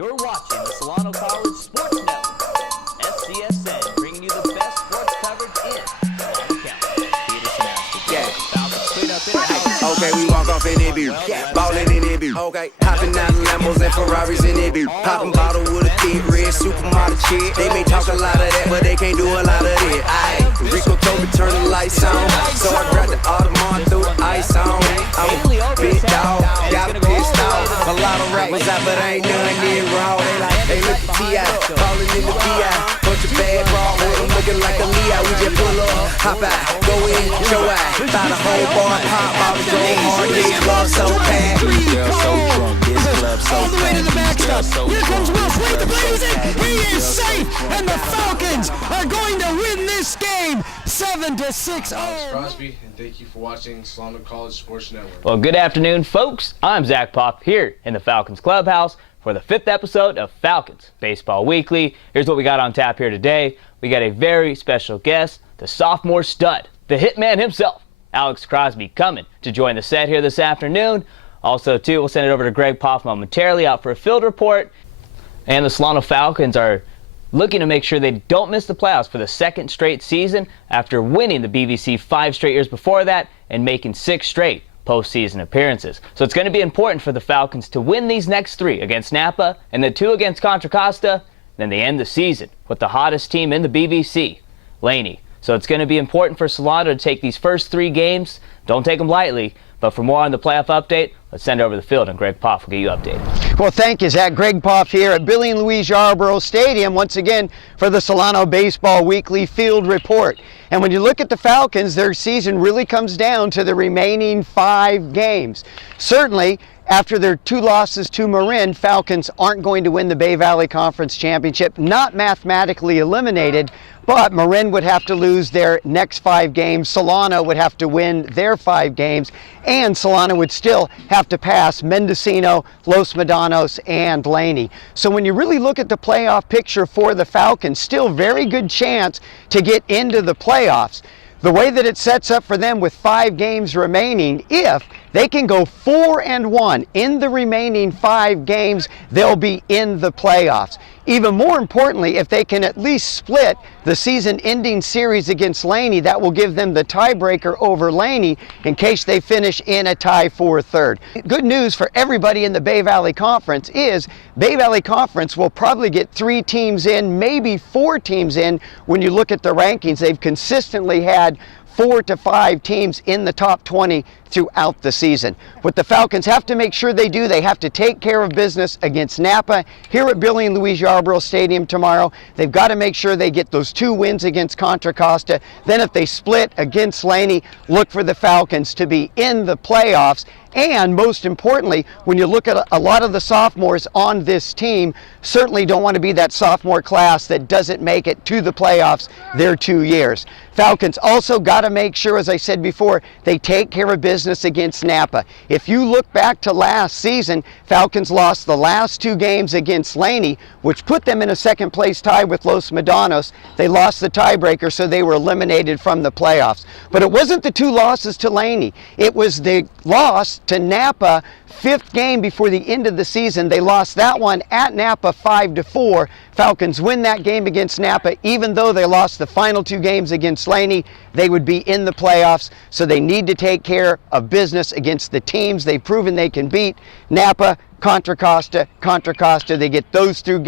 You're watching the Solano College Sports Network, SCSN, bringing you the best sports coverage in Solano County. Falcons clean up in the house. Okay, we walk off in it, beer. Ballin' in it, beer. Okay, hopping out of Lambos and Ferraris in it, beer. Popping bottle with a thick red supermodel chick. They may talk a lot of that, but they can't do a lot of it. Aye, Rico Kobe turn the lights on, so I grabbed the Audemars, threw the ice on. I'm a big dog, got pissed off. A lot of rappers out, but I ain't done it wrong. They like, they look at T.I., callin' in the B.I. Bunch of bad raw with them looking like a Leo. We just pull up, hop out, go in, show out. Buy the whole bar, pop bottles, go hard. This club so packed. Girl so drunk, this club so all the way to the backstop. Here comes Will Smith to blaze it. He is safe, and the Falcons are going to win this game 7-6. I'm Crosby, and thank you for watching Solano College Sports Network. Well, good afternoon, folks. I'm Zach Pop here in the Falcons Clubhouse for the 5th episode of Falcons Baseball Weekly. Here's what we got on tap here today. We got a very special guest, the sophomore stud, the hitman himself, Alex Crosby, coming to join the set here this afternoon. Also, too, we'll send it over to Greg Poff momentarily out for a field report. And the Solano Falcons are looking to make sure they don't miss the playoffs for the second straight season after winning the BVC 5 straight years before that and making 6 straight postseason appearances. So it's going to be important for the Falcons to win these next 3 against Napa and the 2 against Contra Costa. Then they end the season with the hottest team in the BVC, Laney. So it's going to be important for Solano to take these first 3 games. Don't take them lightly. But for more on the playoff update, let's send it over the field, and Greg Poff will get you updated. Well, thank you, Zach. Greg Poff here at Billy and Louise Yarborough Stadium once again for the Solano Baseball Weekly Field Report. And when you look at the Falcons, their season really comes down to the remaining 5 games. Certainly, after their 2 losses to Marin, Falcons aren't going to win the Bay Valley Conference Championship, not mathematically eliminated, but Marin would have to lose their next 5 games, Solano would have to win their 5 games, and Solano would still have to pass Mendocino, Los Medanos, and Laney. So when you really look at the playoff picture for the Falcons, still very good chance to get into the playoffs. The way that it sets up for them with 5 games remaining, if they can go 4-1 in the remaining 5 games, they'll be in the playoffs. Even more importantly, if they can at least split the season-ending series against Laney, that will give them the tiebreaker over Laney in case they finish in a tie for 3rd. Good news for everybody in the Bay Valley Conference is Bay Valley Conference will probably get 3 teams in, maybe 4 teams in when you look at the rankings. They've consistently had 4 to 5 teams in the top 20 throughout the season. What the Falcons have to make sure they do, they have to take care of business against Napa here at Billy and Louise Yarborough Stadium tomorrow. They've got to make sure they get those 2 wins against Contra Costa. Then if they split against Laney, look for the Falcons to be in the playoffs. And most importantly, when you look at a lot of the sophomores on this team, certainly don't want to be that sophomore class that doesn't make it to the playoffs their 2 years. Falcons also got to make sure, as I said before, they take care of business against Napa. If you look back to last season, Falcons lost the last 2 games against Laney, which put them in a 2nd place tie with Los Medanos. They lost the tiebreaker, so they were eliminated from the playoffs. But it wasn't the 2 losses to Laney. It was the loss to Napa, 5th game before the end of the season. They lost that one at Napa 5-4. Falcons win that game against Napa. Even though they lost the final 2 games against Laney, they would be in the playoffs. So they need to take care of business against the teams they've proven they can beat. Napa, Contra Costa, they get those 3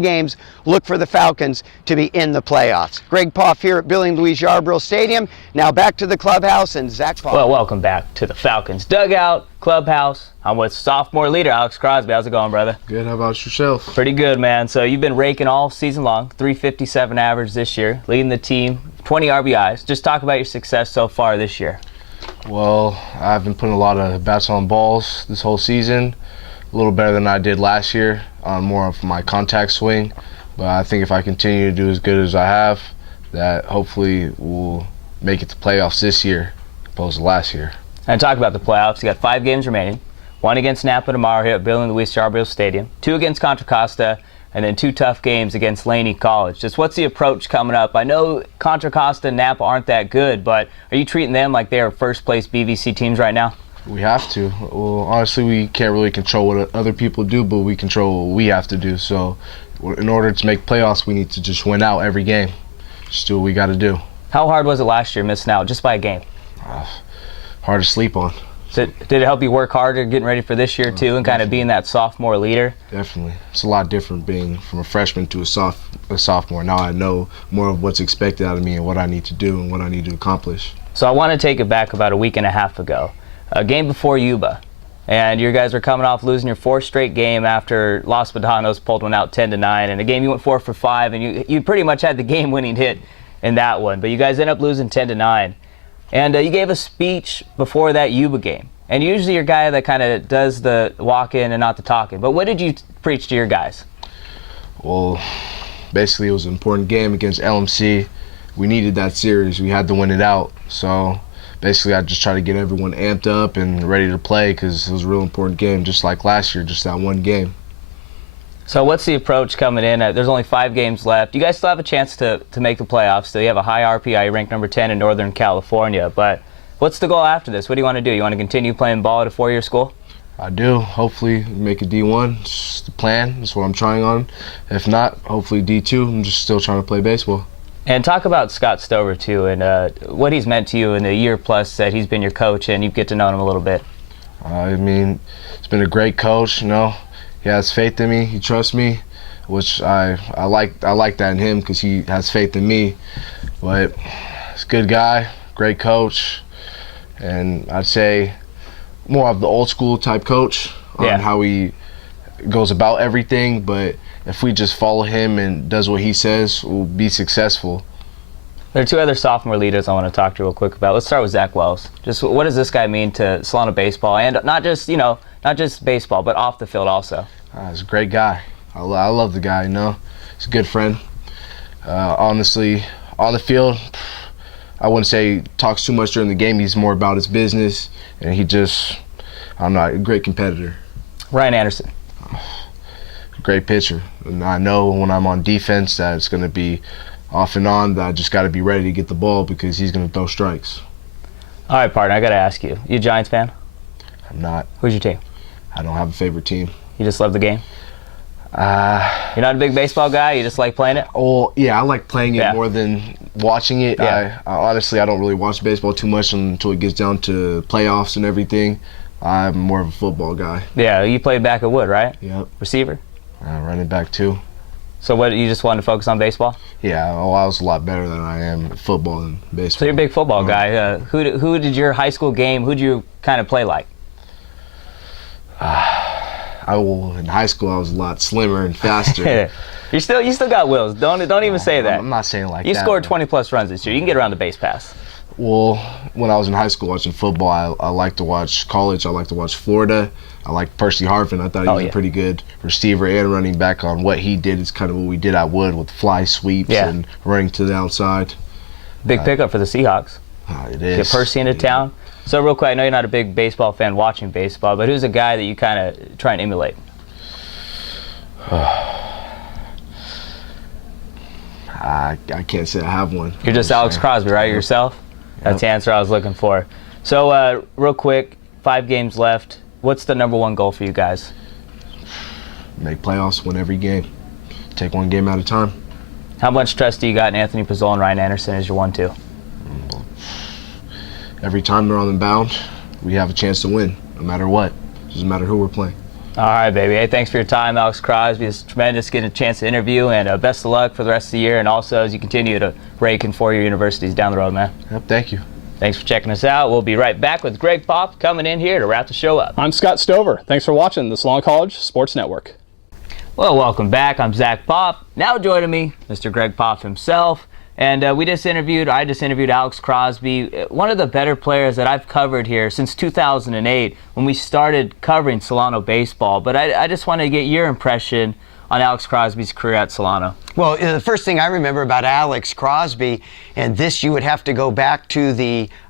games. Look for the Falcons to be in the playoffs. Greg Poff here at Billy and Louise Yarborough Stadium. Now back to the clubhouse and Zach Poff. Well, welcome back to the Falcons dugout, clubhouse. I'm with sophomore leader Alex Crosby. How's it going, brother? Good. How about yourself? Pretty good, man. So you've been raking all season long, 357 average this year, leading the team, 20 RBIs. Just talk about your success so far this year. Well, I've been putting a lot of bats on balls this whole season. A little better than I did last year on more of my contact swing. But I think if I continue to do as good as I have, that hopefully we'll make it to playoffs this year opposed to last year. And talk about the playoffs. You got 5 games remaining. 1 against Napa tomorrow here at Billy and Louise Yarborough Stadium. 2 against Contra Costa. And then 2 tough games against Laney College. Just what's the approach coming up? I know Contra Costa and Napa aren't that good, but are you treating them like they are first-place BVC teams right now? We have to. Well, honestly, we can't really control what other people do, but we control what we have to do. So in order to make playoffs, we need to just win out every game. Just do what we got to do. How hard was it last year missing out just by a game? Hard to sleep on. Did it help you work harder getting ready for this year too, and kind of being that sophomore leader? Definitely. It's a lot different being from a freshman to a sophomore. Now I know more of what's expected out of me and what I need to do and what I need to accomplish. So I want to take it back about a week and a half ago. A game before Yuba, and you guys were coming off losing your fourth straight game after Los Badanos pulled one out 10-9, and a game you went 4 for 5, and you pretty much had the game-winning hit in that one, but you guys ended up losing 10-9. And you gave a speech before that Yuba game, and usually you're a guy that kind of does the walk-in and not the talking, but what did you preach to your guys? Well, basically it was an important game against LMC. We needed that series. We had to win it out, so basically I just try to get everyone amped up and ready to play because it was a real important game, just like last year, just that one game. So what's the approach coming in? There's only 5 games left. You guys still have a chance to make the playoffs. Still, you have a high RPI, ranked number 10 in Northern California. But what's the goal after this? What do you want to do? You want to continue playing ball at a 4-year school? I do. Hopefully make a D1. It's the plan. That's what I'm trying on. If not, hopefully D2. I'm just still trying to play baseball. And talk about Scott Stover, too, and what he's meant to you in the year plus that he's been your coach, and you get to know him a little bit. I mean, he's been a great coach, you know. He has faith in me. He trusts me, which I like that in him because he has faith in me. But he's a good guy, great coach, and I'd say more of the old school type coach on how he goes about everything, but if we just follow him and does what he says, we'll be successful. There are 2 other sophomore leaders I want to talk to you real quick about. Let's start with Zach Wells. Just what does this guy mean to Solano baseball, and not just baseball, but off the field also? He's a great guy. I love the guy, you know. He's a good friend. Honestly, on the field, I wouldn't say he talks too much during the game. He's more about his business, and I'm not a great competitor. Ryan Anderson. Great pitcher, and I know when I'm on defense that it's going to be off and on, that I just got to be ready to get the ball because he's going to throw strikes. All right, partner, I got to ask you. You a Giants fan? I'm not. Who's your team? I don't have a favorite team. You just love the game? You're not a big baseball guy? You just like playing it? Oh, yeah, I like playing it more than watching it. Yeah. Honestly, I don't really watch baseball too much until it gets down to playoffs and everything. I'm more of a football guy. Yeah, you played back at Wood, right? Yep. Receiver? Running back too. So what, you just wanted to focus on baseball? Yeah, I was a lot better than I am at football and baseball. So you're a big football guy. Who did your high school game, who did you kind of play like? In high school I was a lot slimmer and faster. You still got wheels. Don't even say that. I'm not saying like you that. You scored 20+ runs this year. You can get around the base pass. Well, when I was in high school watching football, I like to watch college. I like to watch Florida. I like Percy Harvin. I thought he was a pretty good receiver and running back on what he did. Is kind of what we did at Wood with fly sweeps and running to the outside. Big pickup for the Seahawks. It is. Get Percy into town. So real quick, I know you're not a big baseball fan watching baseball, but who's a guy that you kind of try and emulate? I can't say I have one. You're just Alex Crosby, right? Yourself? That's the answer I was looking for. So real quick, 5 games left. What's the number 1 goal for you guys? Make playoffs, win every game. Take one game at a time. How much trust do you got in Anthony Pizzola and Ryan Anderson as your 1-2? Every time they're on the mound, we have a chance to win, no matter what. Doesn't matter who we're playing. All right, baby. Hey, thanks for your time, Alex Crosby. It's tremendous getting a chance to interview, and best of luck for the rest of the year, and also as you continue to rake in 4-year universities down the road, man. Yep, thank you. Thanks for checking us out. We'll be right back with Greg Popp coming in here to wrap the show up. I'm Scott Stover. Thanks for watching the Solano College Sports Network. Well, welcome back. I'm Zach Popp. Now joining me, Mr. Greg Popp himself. And I just interviewed Alex Crosby, one of the better players that I've covered here since 2008 when we started covering Solano baseball. But I just wanted to get your impression on Alex Crosby's career at Solano. Well, the first thing I remember about Alex Crosby, and this you would have to go back to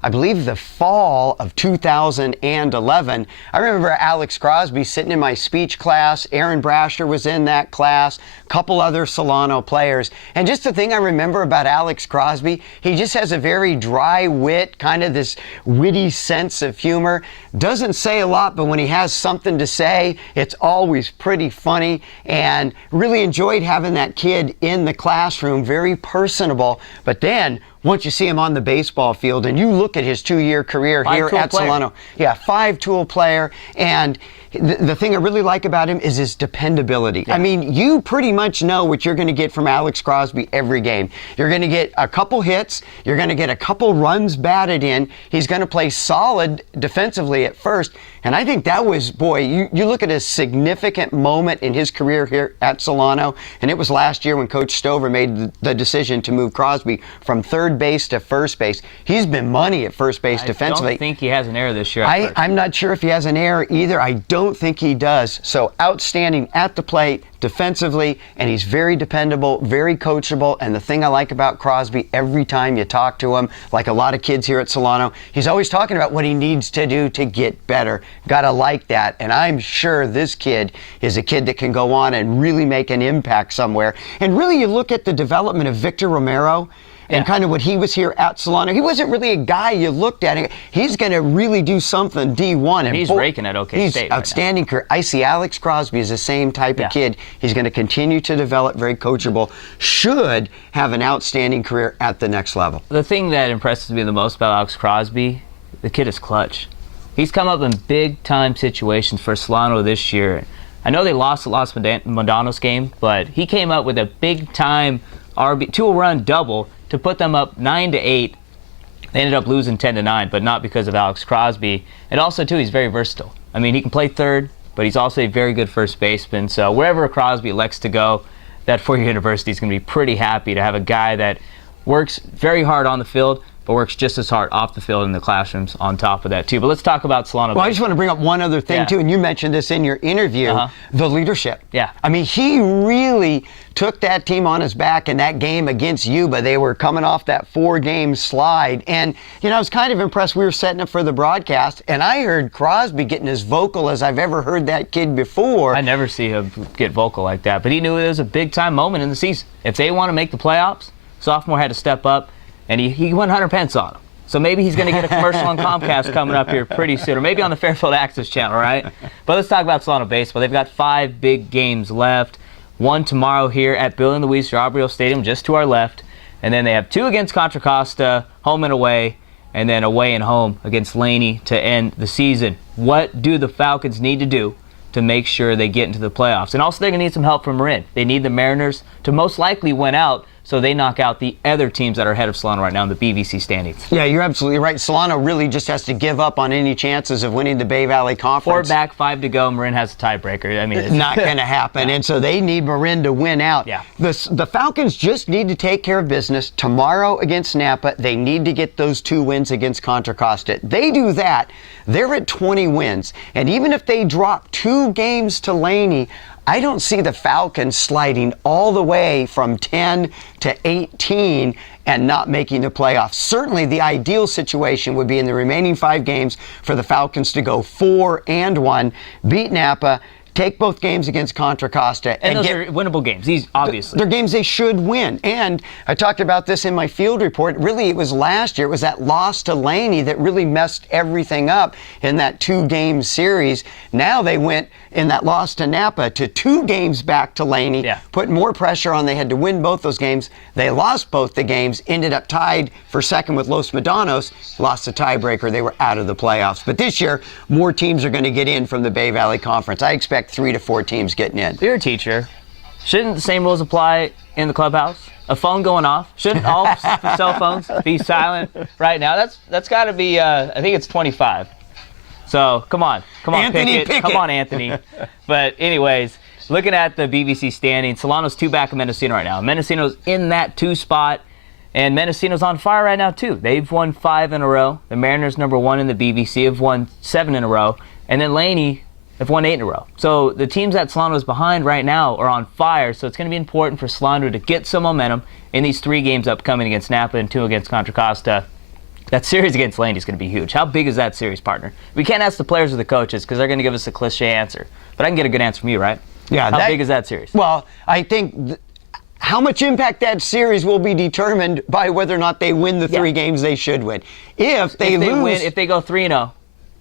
I believe the fall of 2011. I remember Alex Crosby sitting in my speech class. Aaron Brasher was in that class, a couple other Solano players. And just the thing I remember about Alex Crosby, he just has a very dry wit, kind of this witty sense of humor. Doesn't say a lot, but when he has something to say, it's always pretty funny, and really enjoyed having that kid in the classroom, very personable. But then once you see him on the baseball field and you look at his 2-year career here at Solano, 5-tool player, and the thing I really like about him is his dependability. I mean, you pretty much know what you're going to get from Alex Crosby every game. You're going to get a couple hits. You're going to get a couple runs batted in. He's going to play solid defensively at first. And I think that was, boy, you look at a significant moment in his career here at Solano, and it was last year when Coach Stover made the decision to move Crosby from third base to first base. He's been money at first base defensively. I don't think he has an error this year. I'm not sure if he has an error either. I don't think he does. So outstanding at the plate, defensively, and he's very dependable, very coachable. And the thing I like about Crosby, every time you talk to him, like a lot of kids here at Solano, he's always talking about what he needs to do to get better. Gotta like that. And I'm sure this kid is a kid that can go on and really make an impact somewhere. And really, you look at the development of Victor Romero, and kind of what he was here at Solano. He wasn't really a guy you looked at. He's going to really do something D1. And he's raking at OK State. He's outstanding career. I see Alex Crosby as the same type of kid. He's going to continue to develop, very coachable, should have an outstanding career at the next level. The thing that impresses me the most about Alex Crosby, the kid is clutch. He's come up in big-time situations for Solano this year. I know they lost the Los Medanos game, but he came up with a big-time two-run double to put them up 9-8. They ended up losing 10-9, but not because of Alex Crosby. And also, too, he's very versatile. I mean, he can play third, but he's also a very good first baseman. So wherever Crosby elects to go, that four-year university is going to be pretty happy to have a guy that works very hard on the field, but works just as hard off the field in the classrooms on top of that, too. But let's talk about Solano. Well, I just want to bring up one other thing, too, and you mentioned this in your interview, the leadership. Yeah. I mean, he really took that team on his back in that game against Yuba. They were coming off that 4-game slide. And, you know, I was kind of impressed. We were setting up for the broadcast, and I heard Crosby getting as vocal as I've ever heard that kid before. I never see him get vocal like that, but he knew it was a big-time moment in the season. If they want to make the playoffs, sophomore had to step up. And he went 100 pence on him. So maybe he's going to get a commercial on Comcast coming up here pretty soon, or maybe on the Fairfield Access channel, right? But let's talk about Solano baseball. They've got 5 big games left. One tomorrow here at Bill and Louise Jarbrio Stadium, just to our left. And then they have 2 against Contra Costa, home and away, and then away and home against Laney to end the season. What do the Falcons need to do to make sure they get into the playoffs? And also they're going to need some help from Marin. They need the Mariners to most likely win out, so they knock out the other teams that are ahead of Solano right now in the BVC standings. Yeah, you're absolutely right. Solano really just has to give up on any chances of winning the Bay Valley Conference. 4 back, 5 to go. Marin has a tiebreaker. I mean, it's not going to happen. And so they need Marin to win out. Yeah. The Falcons just need to take care of business tomorrow against Napa. They need to get those 2 wins against Contra Costa. They do that, they're at 20 wins. And even if they drop 2 games to Laney, I don't see the Falcons sliding all the way from 10 to 18 and not making the playoffs. Certainly the ideal situation would be in the remaining 5 games for the Falcons to go 4-1, beat Napa, take both games against Contra Costa. And those are winnable games, these obviously. They're games they should win. And I talked about this in my field report. Really, it was last year. It was that loss to Laney that really messed everything up in that 2-game series. Now they went in that loss to Napa to 2 games back to Laney, put more pressure on. They had to win both those games. They lost both the games, ended up tied for second with Los Medanos, lost the tiebreaker. They were out of the playoffs. But this year, more teams are going to get in from the Bay Valley Conference. I expect 3 to 4 teams getting in. You're a teacher. Shouldn't the same rules apply in the clubhouse? A phone going off? Shouldn't all cell phones be silent right now? That's got to be, I think it's 25. So come on, Anthony Pickett. Come on, Anthony. But anyways, looking at the BVC standings, Solano's 2 back of Mendocino right now. Mendocino's in that 2 spot, and Mendocino's on fire right now too. They've won 5 in a row. The Mariners, number 1 in the BVC, have won 7 in a row, and then Laney They've won 8 in a row. So the teams that Solano's behind right now are on fire, so it's going to be important for Solano to get some momentum in these 3 games upcoming against Napa and 2 against Contra Costa. That series against Laney is going to be huge. How big is that series, partner? We can't ask the players or the coaches because they're going to give us a cliche answer. But I can get a good answer from you, right? Yeah. How big is that series? Well, I think how much impact that series will be determined by whether or not they win the 3 games they should win. If they lose, if they go 3-0,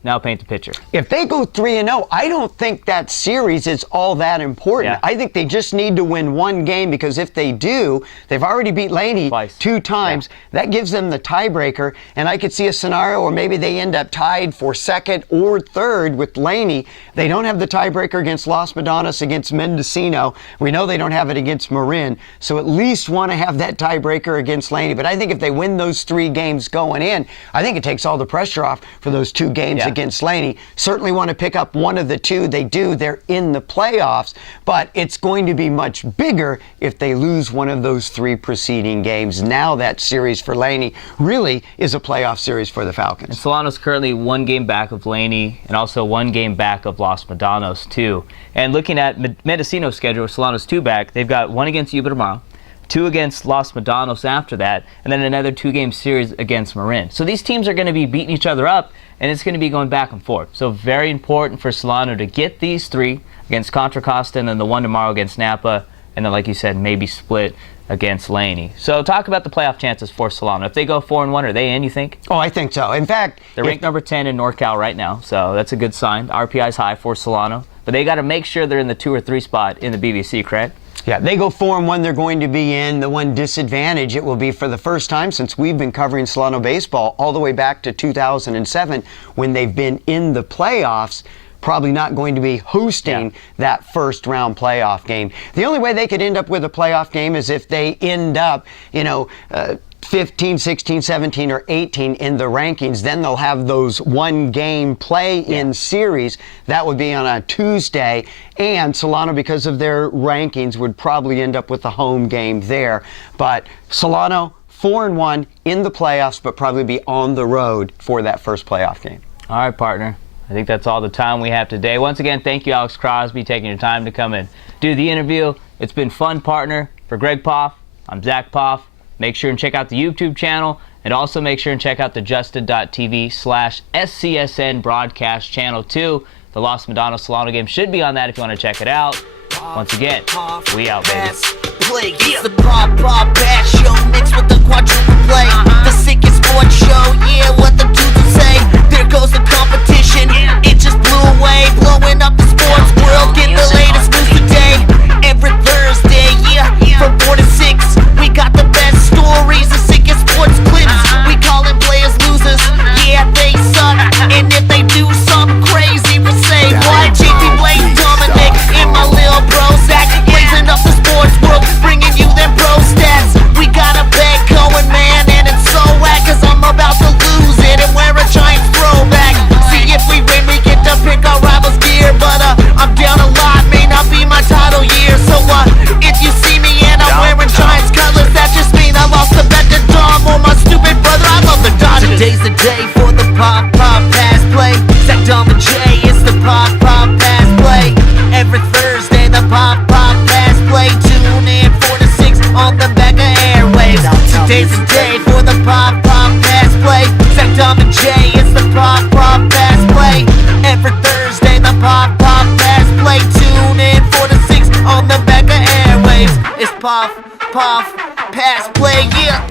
now paint the picture. if they go 3-0, I don't think that series is all that important. Yeah. I think they just need to win 1 game because if they do, they've already beat Laney Twice. 2 times. Yeah. That gives them the tiebreaker, and I could see a scenario where maybe they end up tied for 2nd or 3rd with Laney. They don't have the tiebreaker against Los Madonas, against Mendocino. We know they don't have it against Marin, so at least want to have that tiebreaker against Laney. But I think if they win those 3 games going in, I think it takes all the pressure off for those 2 games against Laney. Certainly want to pick up one of the 2. They do. They're in the playoffs, but it's going to be much bigger if they lose one of those 3 preceding games. Now that series for Laney really is a playoff series for the Falcons. And Solano's currently 1 game back of Laney and also 1 game back of Los Madonos, too. And looking at Mendocino's schedule, Solano's 2 back. They've got 1 against Yuba tomorrow, 2 against Los Madonos after that, and then another 2-game series against Marin. So these teams are going to be beating each other up, and it's going to be going back and forth. So very important for Solano to get these 3 against Contra Costa and then the 1 tomorrow against Napa, and then, like you said, maybe split against Laney. So talk about the playoff chances for Solano. If they go 4-1, are they in, you think? Oh, I think so. In fact, they're ranked number 10 in NorCal right now, so that's a good sign. The RPI is high for Solano, but they got to make sure they're in the 2 or 3 spot in the BVC, correct? yeah, they go 4-1, they're going to be in. The one disadvantage, it will be for the first time since we've been covering Solano baseball all the way back to 2007 when they've been in the playoffs, probably not going to be hosting that first round playoff game. The only way they could end up with a playoff game is if they end up, 15, 16, 17, or 18 in the rankings. Then they'll have those 1-game play-in series. That would be on a Tuesday. And Solano, because of their rankings, would probably end up with a home game there. But Solano, 4-1 in the playoffs, but probably be on the road for that first playoff game. All right, partner. I think that's all the time we have today. Once again, thank you, Alex Crosby, taking your time to come and do the interview. It's been fun, partner. For Greg Poff, I'm Zach Poff. Make sure and check out the YouTube channel, and also make sure and check out the justin.tv/SCSN broadcast channel too. The Los Madonos Solano game should be on that if you want to check it out. Once again, we out, baby. It's the pop pass show mixed with the quadruple play. The sickest sports show, yeah, what the dudes will say. There goes the competition, it just blew away. Blowing up the sports world, get the latest news today. Every Thursday, yeah, from 4 to 6, we got the best stories, the sickest sports clips. We callin' players losers, yeah, they suck. And if they do something crazy, we say, what? JP Blaze, Dominic, and my lil bro Zach, blazing up the sports world, bringing you them pro stats. We got a bet going, man, and it's so whack, cause I'm about to lose it and wear a Giants throwback. See if we win, we get to pick our rivals' gear, but I'm down a lot, may not be my title year. So if you see me and I'm wearing Giants colors, that just mean I lost the bet to Dom or my stupid brother. I love the Dodgers. Today's the day for the pop pass play. Zach, Dom, and Jay, it's the pop pass play. Every Thursday, the pop pass play. Tune in 4 to 6 on the back of airwaves. Today's the day for the pop pass play. Zach, Dom, and Jay, it's the pop pass play. Every Thursday, the pop pass play. Tune in 4 to 6 on the back of airwaves. It's pop pass play, yeah.